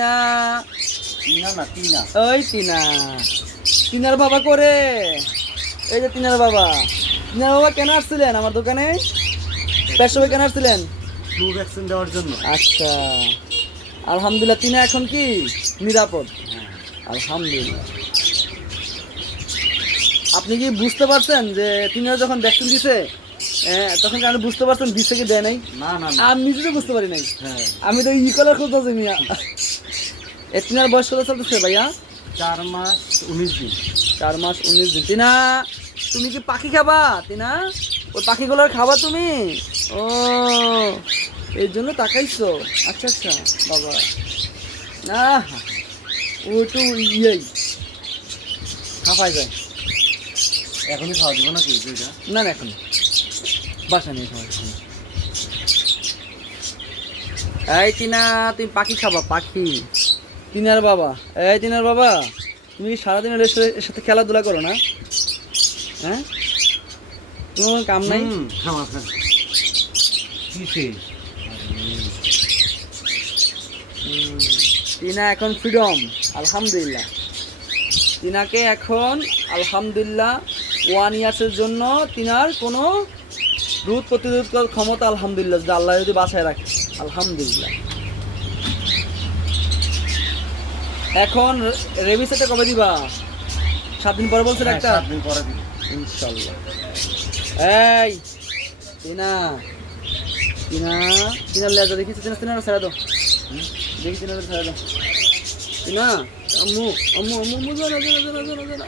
না টিনা না টিনা। ওই টিনা, টিনার বাবা করে। এই যে টিনার বাবা কেন আসছিলেন আমার দোকানে? পেশাবে কেন আসছিলেন? ফ্লু ভ্যাকসিন দেওয়ার জন্য। আচ্ছা, আলহামদুলিল্লাহ টিনা এখন কি নিরাপদ? হ্যাঁ। আলহামদুলিল্লাহ। আপনি কি বুঝতে পারছেন যে টিনা যখন ভ্যাকসিন দিছে তখন কি আপনি বুঝতে পারছেন দিছে কি দেয় নাই? না না না। আমি নিজে তো বুঝতে পারি নাই। হ্যাঁ। আমি তো কলার খুঁজতেছি মিয়া। এ টিনার বয়স কত চলতেছে ভাইয়া? 4 মাস 19 দিন। 4 মাস 19 দিন। টিনা, তুমি কি পাখি খাবা? টিনা, ওই পাখিগুলোর খাবা তুমি? ও, এই জন্য তাকাইছো? আচ্ছা আচ্ছা বাবা। না, ও তো ইয়েই খাপাই যায়। এখনই খাওয়া দিব নাকি দুইটা? না না, এখন বাসা নিয়ে খাওয়া। এই টিনা, তুমি পাখি খাবা? পাখি। টিনার বাবা, এই টিনার বাবা, তুমি কি সারাদিন এর সাথে খেলাধুলা করো না? হ্যাঁ, তোমার কাম নাই? আমার কিসে? টিনা এখন ফ্রিডম, আলহামদুলিল্লাহ। টিনাকে এখন আলহামদুলিল্লাহ 1 ইয়ার্সের জন্য টিনার কোনো রোগ প্রতিরোধ করার ক্ষমতা আলহামদুলিল্লাহ, যদি আল্লাহ যদি বাঁচায় রাখে, আলহামদুলিল্লাহ। এখন রেবিসটা কবে দিবা? 7 দিন পরে বলছেন একটা? 7 দিন পরে দিব ইনশাআল্লাহ। এই টিনা, টিনা, টিনার লেজা দেখিস? টিনা ছেড়ে দাও, দেখি টিনা ছেড়ে দাও। টিনা, আম্মু আম্মু আম্মু আম্মু, জানা জানা জানা জানা জানা,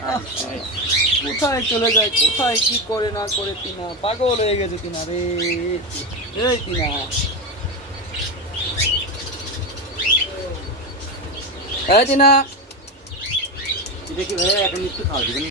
কোথায় চলে যায়, কোথায় কি করে না করে। টিনা পাগল হয়ে গেছে টিনা রে। এই টিনা, এই টিনা, এটা কি ভাই এখন একটু খাওয়া দিবেন?